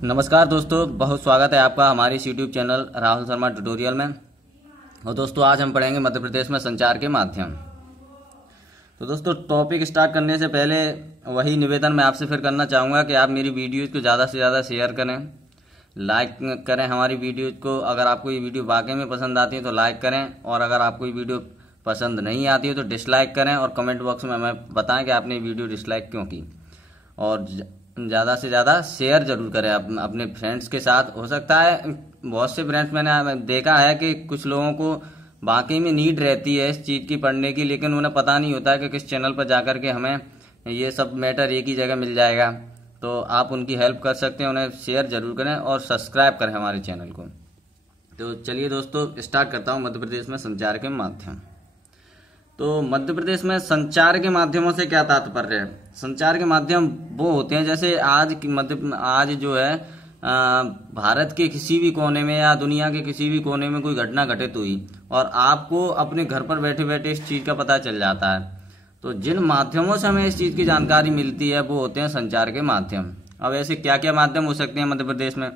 नमस्कार दोस्तों, बहुत स्वागत है आपका हमारे इस YouTube channel Rahul Sharma tutorial में। और दोस्तों आज हम पढ़ेंगे मध्य प्रदेश में संचार के माध्यम। तो दोस्तों टॉपिक स्टार्ट करने से पहले वही निवेदन मैं आपसे फिर करना चाहूँगा कि आप मेरी वीडियोज़ को ज़्यादा से ज़्यादा शेयर करें, लाइक करें हमारी वीडियोज़ को। अगर आपको ये वीडियो वाकई में पसंद आती है तो लाइक करें, और अगर आपको ये वीडियो पसंद नहीं आती है तो डिसलाइक करें, और कमेंट बॉक्स में हमें बताएं कि आपने वीडियो डिसलाइक क्यों की। और ज़्यादा से ज़्यादा शेयर जरूर करें अपने फ्रेंड्स के साथ। हो सकता है बहुत से फ्रेंड्स मैंने देखा है कि कुछ लोगों को वाकई में नीड रहती है इस चीज़ की पढ़ने की, लेकिन उन्हें पता नहीं होता है कि किस चैनल पर जाकर के हमें ये सब मैटर एक ही जगह मिल जाएगा। तो आप उनकी हेल्प कर सकते हैं, उन्हें शेयर जरूर करें और सब्सक्राइब करें हमारे चैनल को। तो चलिए दोस्तों स्टार्ट करता हूँ मध्य प्रदेश में संचार के माध्यम। तो मध्य प्रदेश में संचार के माध्यमों से क्या तात्पर्य है? संचार के माध्यम वो होते हैं जैसे आज जो है भारत के किसी भी कोने में या दुनिया के किसी भी कोने में कोई घटना घटित हुई और आपको अपने घर पर बैठे बैठे इस चीज़ का पता चल जाता है। तो जिन माध्यमों से हमें इस चीज़ की जानकारी मिलती है वो होते हैं संचार के माध्यम। अब ऐसे क्या क्या माध्यम हो सकते हैं मध्य प्रदेश में?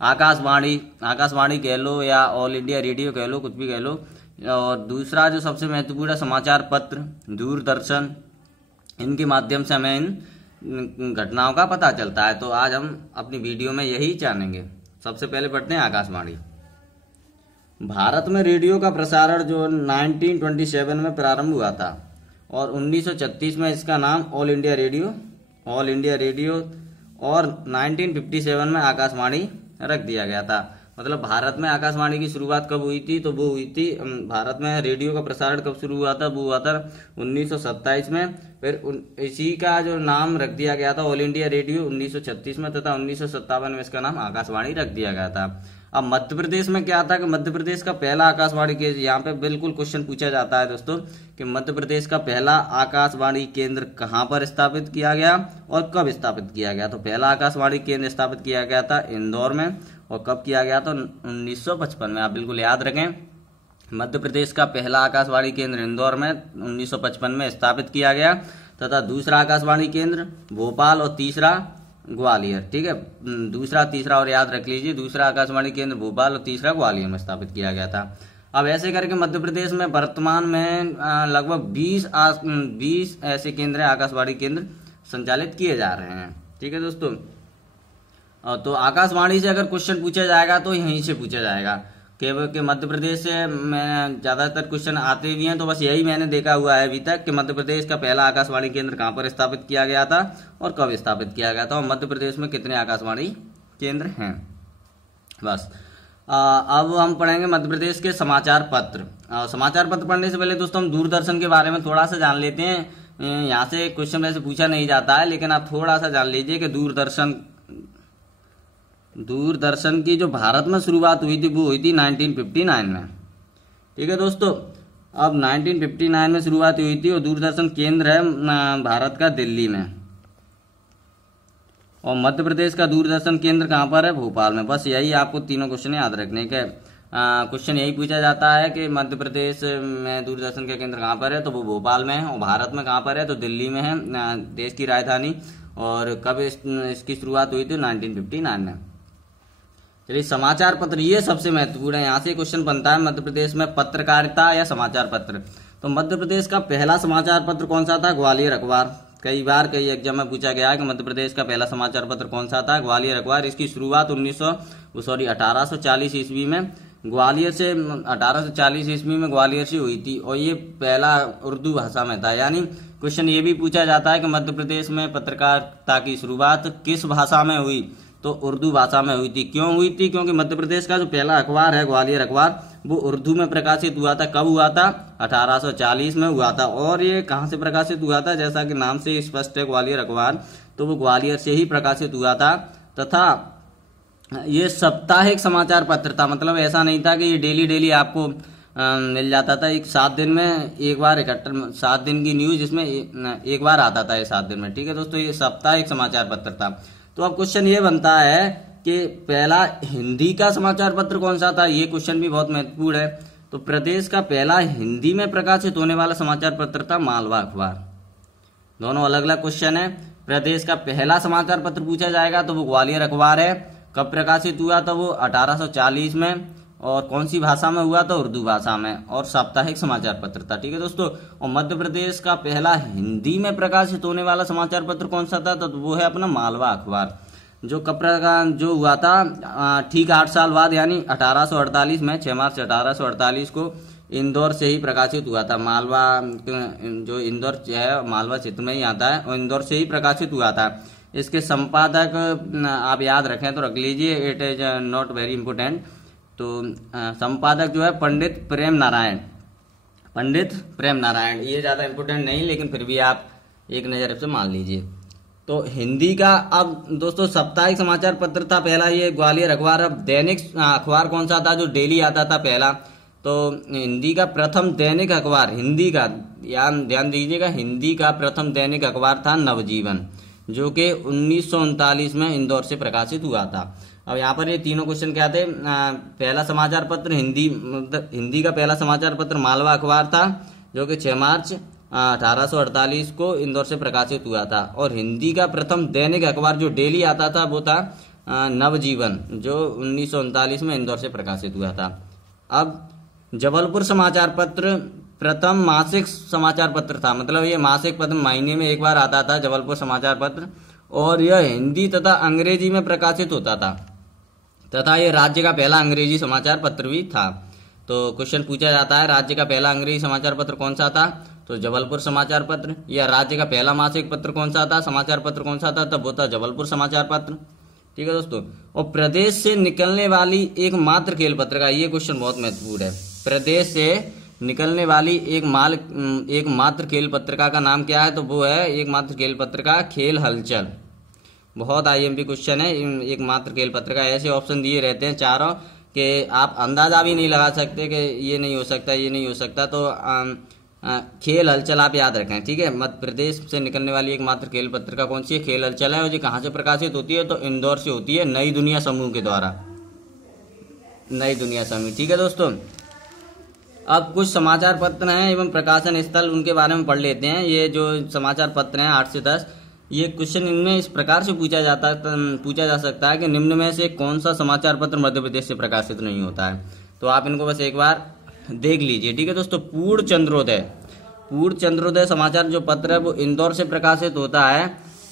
आकाशवाणी कह लो या ऑल इंडिया रेडियो कह लो, कुछ भी कह लो। और दूसरा जो सबसे महत्वपूर्ण है समाचार पत्र, दूरदर्शन, इनके माध्यम से हमें इन घटनाओं का पता चलता है। तो आज हम अपनी वीडियो में यही जानेंगे। सबसे पहले पढ़ते हैं आकाशवाणी। भारत में रेडियो का प्रसारण जो 1927 में प्रारंभ हुआ था और 1936 में इसका नाम ऑल इंडिया रेडियो और 1957 में आकाशवाणी रख दिया गया था। मतलब भारत में आकाशवाणी की शुरुआत कब हुई थी? तो वो हुई थी, भारत में रेडियो का प्रसारण कब शुरू हुआ था? वो हुआ था 1927 में। फिर इसी का जो नाम रख दिया गया था ऑल इंडिया रेडियो 1936 में, तथा 1957 में इसका नाम आकाशवाणी रख दिया गया था। अब मध्य प्रदेश में क्या था कि मध्य प्रदेश का पहला आकाशवाणी केंद्र, यहाँ पे बिल्कुल क्वेश्चन पूछा जाता है दोस्तों कि मध्य प्रदेश का पहला आकाशवाणी केंद्र कहाँ पर स्थापित किया गया और कब स्थापित किया गया? तो पहला आकाशवाणी केंद्र स्थापित किया गया था इंदौर में, और कब किया गया? तो 1955 में। आप बिल्कुल याद रखें, मध्य प्रदेश का पहला आकाशवाणी केंद्र इंदौर में 1955 में स्थापित किया गया, तथा दूसरा आकाशवाणी केंद्र भोपाल और तीसरा ग्वालियर। ठीक है, दूसरा तीसरा और याद रख लीजिए, दूसरा आकाशवाणी केंद्र भोपाल और तीसरा ग्वालियर में स्थापित किया गया था। अब ऐसे करके मध्य प्रदेश में वर्तमान में लगभग 20 ऐसे केंद्र आकाशवाणी केंद्र संचालित किए जा रहे हैं। ठीक है दोस्तों, तो आकाशवाणी से अगर क्वेश्चन पूछा जाएगा तो यहीं से पूछा जाएगा कि मध्य प्रदेश से मैं ज़्यादातर क्वेश्चन आते भी हैं। तो बस यही मैंने देखा हुआ है अभी तक कि मध्य प्रदेश का पहला आकाशवाणी केंद्र कहाँ पर स्थापित किया गया था और कब स्थापित किया गया था, और मध्य प्रदेश में कितने आकाशवाणी केंद्र हैं। बस अब हम पढ़ेंगे मध्य प्रदेश के समाचार पत्र। समाचार पत्र पढ़ने से पहले दोस्तों हम दूरदर्शन के बारे में थोड़ा सा जान लेते हैं। यहाँ से क्वेश्चन वैसे पूछा नहीं जाता है, लेकिन आप थोड़ा सा जान लीजिए कि दूरदर्शन की जो भारत में शुरुआत हुई थी वो हुई थी 1959 में। ठीक है दोस्तों, अब 1959 में शुरुआत हुई थी और दूरदर्शन केंद्र है भारत का दिल्ली में, और मध्य प्रदेश का दूरदर्शन केंद्र कहाँ पर है? भोपाल में। बस यही आपको तीनों क्वेश्चन याद रखने के। क्वेश्चन यही पूछा जाता है कि मध्य प्रदेश में दूरदर्शन का केंद्र कहाँ पर है? तो वो भोपाल में है। और भारत में कहाँ पर है? तो दिल्ली में है, देश की राजधानी। और कब इसकी शुरुआत हुई थी? 1959 में। चलिए, समाचार पत्र ये सबसे महत्वपूर्ण है। यहाँ से क्वेश्चन बनता है मध्य प्रदेश में पत्रकारिता या समाचार पत्र। तो मध्य प्रदेश का पहला समाचार पत्र कौन सा था? ग्वालियर अखबार। कई बार कई एग्जाम में पूछा गया है कि मध्य प्रदेश का पहला समाचार पत्र कौन सा था? ग्वालियर अखबार। इसकी शुरुआत 1840 ईस्वी में ग्वालियर से 1840 ईस्वी में ग्वालियर से हुई थी, और ये पहला उर्दू भाषा में था। यानी क्वेश्चन ये भी पूछा जाता है कि मध्य प्रदेश में पत्रकारिता की शुरुआत किस भाषा में हुई? तो उर्दू भाषा में हुई थी। क्यों हुई थी? क्योंकि मध्य प्रदेश का जो पहला अखबार है ग्वालियर अखबार, वो उर्दू में प्रकाशित हुआ था। कब हुआ था? 1840 में हुआ था। और ये कहाँ से प्रकाशित हुआ था? जैसा कि नाम से स्पष्ट है ग्वालियर अखबार, तो वो ग्वालियर से ही प्रकाशित हुआ था। तथा ये साप्ताहिक समाचार पत्र था। मतलब ऐसा नहीं था कि ये डेली आपको मिल जाता था। 7 दिन में एक बार इकट्ठा 7 दिन की न्यूज इसमें एक बार आता था, ये 7 दिन में। ठीक है दोस्तों, ये साप्ताहिक समाचार पत्र था। तो अब क्वेश्चन ये बनता है कि पहला हिंदी का समाचार पत्र कौन सा था? ये क्वेश्चन भी बहुत महत्वपूर्ण है। तो प्रदेश का पहला हिंदी में प्रकाशित होने वाला समाचार पत्र था मालवा अखबार। दोनों अलग अलग क्वेश्चन है। प्रदेश का पहला समाचार पत्र पूछा जाएगा तो वो ग्वालियर अखबार है, कब प्रकाशित हुआ था वो 1840 में, और कौन सी भाषा में हुआ था, उर्दू भाषा में, और साप्ताहिक समाचार पत्र था। ठीक है दोस्तों, और मध्य प्रदेश का पहला हिंदी में प्रकाशित होने वाला समाचार पत्र कौन सा था, तो वो है अपना मालवा अखबार, जो जो हुआ था ठीक 8 साल बाद यानी 1848 में 6 मार्च 1848 को इंदौर से ही प्रकाशित हुआ था। मालवा जो इंदौर है मालवा क्षेत्र में ही आता है, और इंदौर से ही प्रकाशित हुआ था। इसके संपादक आप याद रखें तो रख लीजिए, it is not very important. तो संपादक जो है पंडित प्रेम नारायण, पंडित प्रेम नारायण, ये ज़्यादा इंपोर्टेंट नहीं, लेकिन फिर भी आप एक नज़र से मान लीजिए। तो हिंदी का अब दोस्तों साप्ताहिक समाचार पत्र था पहला ये ग्वालियर अखबार। अब दैनिक अखबार कौन सा था, जो डेली आता था पहला, तो हिंदी का प्रथम दैनिक अखबार, हिंदी का ध्यान दीजिएगा, हिंदी का प्रथम दैनिक अखबार था नवजीवन, जो कि 1939 में इंदौर से प्रकाशित हुआ था। अब यहाँ पर ये तीनों क्वेश्चन क्या थे, पहला समाचार पत्र हिंदी का पहला समाचार पत्र मालवा अखबार था, जो कि 6 मार्च 1848 को इंदौर से प्रकाशित हुआ था। और हिंदी का प्रथम दैनिक अखबार जो डेली आता था वो था नवजीवन, जो 1939 में इंदौर से प्रकाशित हुआ था। अब जबलपुर समाचार पत्र प्रथम मासिक समाचार पत्र था, मतलब ये मासिक पत्र महीने में एक बार आता था जबलपुर समाचार पत्र, और यह हिंदी तथा अंग्रेजी में प्रकाशित होता था, तथा ये राज्य का पहला अंग्रेजी समाचार पत्र भी था। तो क्वेश्चन पूछा जाता है राज्य का पहला अंग्रेजी समाचार पत्र कौन सा था, तो जबलपुर समाचार पत्र। या राज्य का पहला मासिक पत्र कौन सा था, समाचार पत्र कौन सा था, तब वो था जबलपुर समाचार पत्र। ठीक है दोस्तों, और प्रदेश से निकलने वाली एकमात्र खेल पत्रिका, ये क्वेश्चन बहुत महत्वपूर्ण है, प्रदेश से निकलने वाली एक मात्र खेल पत्रिका का नाम क्या है, तो वो है एकमात्र खेल पत्रिका खेल हलचल। बहुत आईएमपी क्वेश्चन है, एक मात्र खेल पत्रिका। ऐसे ऑप्शन दिए रहते हैं चारों कि आप अंदाजा भी नहीं लगा सकते कि ये नहीं हो सकता, ये नहीं हो सकता। तो खेल हलचल आप याद रखें, ठीक है। मध्य प्रदेश से निकलने वाली एकमात्र खेल पत्रिका कौन सी है, खेल हलचल है। और ये कहाँ से प्रकाशित होती है, तो इंदौर से होती है, नई दुनिया समूह के द्वारा, नई दुनिया समूह। ठीक है दोस्तों, अब कुछ समाचार पत्र हैं एवं प्रकाशन स्थल, उनके बारे में पढ़ लेते हैं। ये जो समाचार पत्र हैं 8 से 10, ये क्वेश्चन इनमें इस प्रकार से पूछा जा सकता है कि निम्न में से कौन सा समाचार पत्र मध्य प्रदेश से प्रकाशित नहीं होता है। तो आप इनको बस एक बार देख लीजिए। ठीक है दोस्तों, पूर्ण चंद्रोदय समाचार जो पत्र है वो इंदौर से प्रकाशित होता है।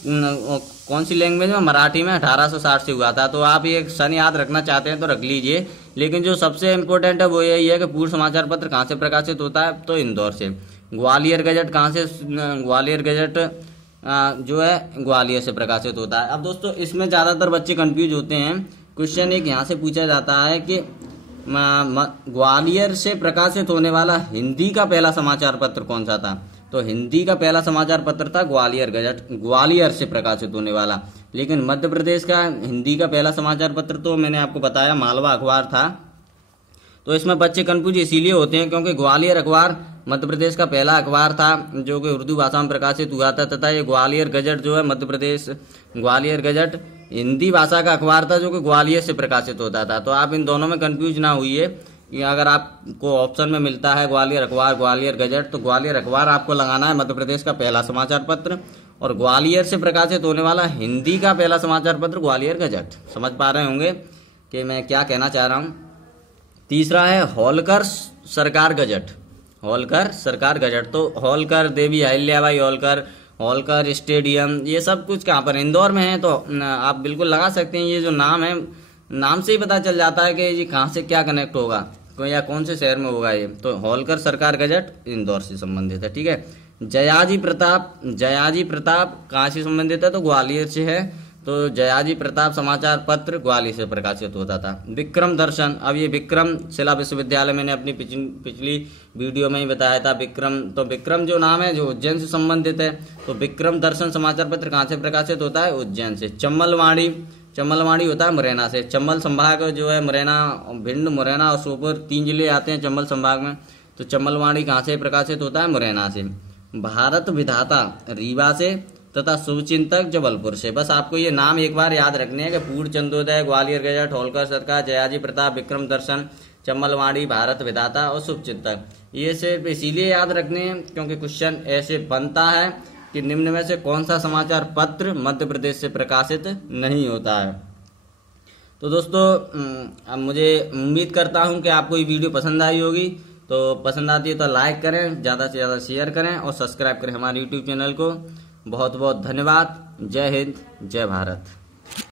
कौन सी लैंग्वेज में, मराठी में, 1860 से हुआ था। तो आप ये सन याद रखना चाहते हैं तो रख लीजिए, लेकिन जो सबसे इम्पोर्टेंट है वो यही है कि पूर्ण समाचार पत्र कहाँ से प्रकाशित होता है, तो इंदौर से। ग्वालियर गजट कहाँ से, ग्वालियर गजट जो है ग्वालियर से प्रकाशित होता है। अब दोस्तों इसमें ज़्यादातर बच्चे कंफ्यूज होते हैं। क्वेश्चन एक यहाँ से पूछा जाता है कि ग्वालियर से प्रकाशित होने वाला हिंदी का पहला समाचार पत्र कौन सा था, तो हिंदी का पहला समाचार पत्र था ग्वालियर गजट, ग्वालियर से प्रकाशित होने वाला। लेकिन मध्य प्रदेश का हिंदी का पहला समाचार पत्र तो मैंने आपको बताया मालवा अखबार था। तो इसमें बच्चे कंफ्यूज इसीलिए होते हैं क्योंकि ग्वालियर अखबार मध्य प्रदेश का पहला अखबार था जो कि उर्दू भाषा में प्रकाशित हुआ था, तथा ये ग्वालियर गजट जो है मध्य प्रदेश, ग्वालियर गजट हिंदी भाषा का अखबार था जो कि ग्वालियर से प्रकाशित होता था। तो आप इन दोनों में कंफ्यूज ना हुइए कि अगर आपको ऑप्शन में मिलता है ग्वालियर अखबार, ग्वालियर गजट, तो ग्वालियर अखबार आपको लगाना है मध्य प्रदेश का पहला समाचार पत्र, और ग्वालियर से प्रकाशित होने वाला हिंदी का पहला समाचार पत्र ग्वालियर गजट। समझ पा रहे होंगे कि मैं क्या कहना चाह रहा हूँ। तीसरा है होलकर सरकार गजट, होलकर सरकार गजट। तो होलकर देवी अहिल्याबाई होलकर, होलकर स्टेडियम, ये सब कुछ कहाँ पर, इंदौर में है। तो आप बिल्कुल लगा सकते हैं, ये जो नाम है, नाम से ही पता चल जाता है कि ये कहाँ से क्या कनेक्ट होगा या कौन से शहर में होगा ये। तो होलकर सरकार गजट इंदौर से संबंधित है। ठीक है। जयाजी प्रताप कहाँ से संबंधित है, तो ग्वालियर से है। तो जयाजी प्रताप समाचार पत्र ग्वालियर से प्रकाशित होता था। विक्रम दर्शन, अब ये विक्रम शिला विश्वविद्यालय, मैंने अपनी पिछली वीडियो में ही बताया था विक्रम। तो विक्रम जो नाम है जो उज्जैन से संबंधित है, तो विक्रम दर्शन समाचार पत्र कहाँ से प्रकाशित होता है, उज्जैन से। चम्बलवाड़ी होता है मुरैना से। चंबल संभाग जो है मुरैना, भिंड, मुरैना और श्योपुर 3 जिले आते हैं चंबल संभाग में। तो चम्बलवाड़ी कहाँ से प्रकाशित होता है, मुरैना से। भारत विधाता रीवा से, तथा शुभचिंतक जबलपुर से। बस आपको ये नाम एक बार याद रखने हैं कि पूर्ण चंद्रोदय, ग्वालियर गजट, होलकर सरकार, जयाजी प्रताप, विक्रम दर्शन, चम्बलवाड़ी, भारत विधाता और शुभचिंतक। ये सिर्फ इसीलिए याद रखने हैं क्योंकि क्वेश्चन ऐसे बनता है कि निम्न में से कौन सा समाचार पत्र मध्य प्रदेश से प्रकाशित नहीं होता है। तो दोस्तों अब मुझे उम्मीद करता हूं कि आपको ये वीडियो पसंद आई होगी। तो पसंद आती है तो लाइक करें, ज़्यादा से ज़्यादा शेयर करें और सब्सक्राइब करें हमारे यूट्यूब चैनल को। बहुत बहुत धन्यवाद। जय हिंद, जय भारत।